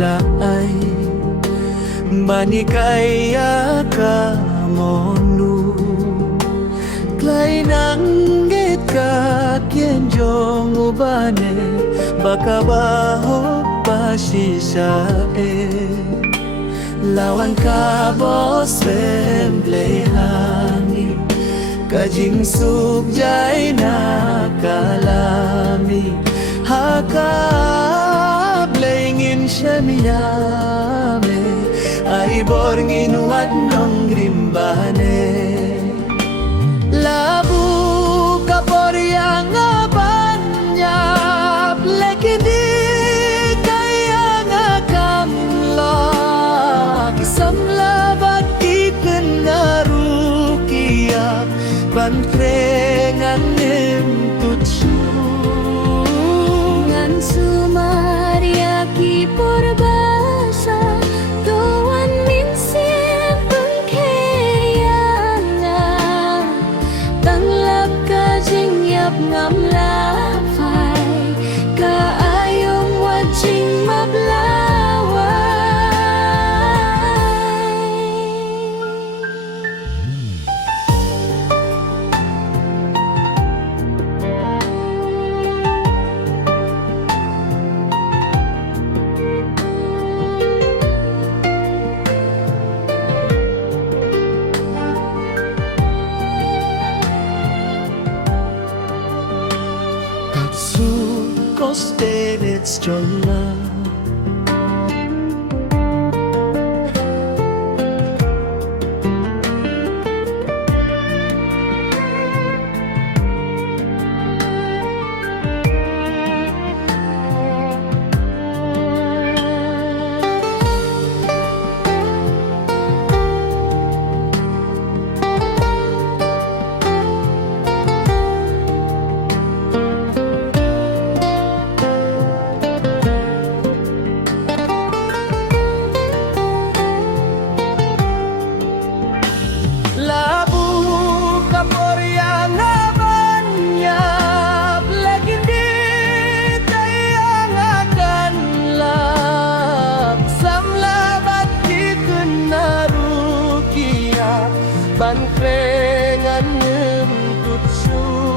laay manikaya ka monu klay nang git ka kien jong ubane baka baho pasisae lawan ka bos pemble hangi kajing sugjay na kalami hakab laingin siya miyame ay borngin wat nong grimbane labu kaporyang abanyap lekidi kaya nga kamlak samlabat ikan narukiya pantrengan tutsu ngan sumaria ki porbasa tuan minsin pengkayana tanglap ka jingyap ngam lafay kaayong wajing mablaway. Kosterets jolla ban krengan tutsu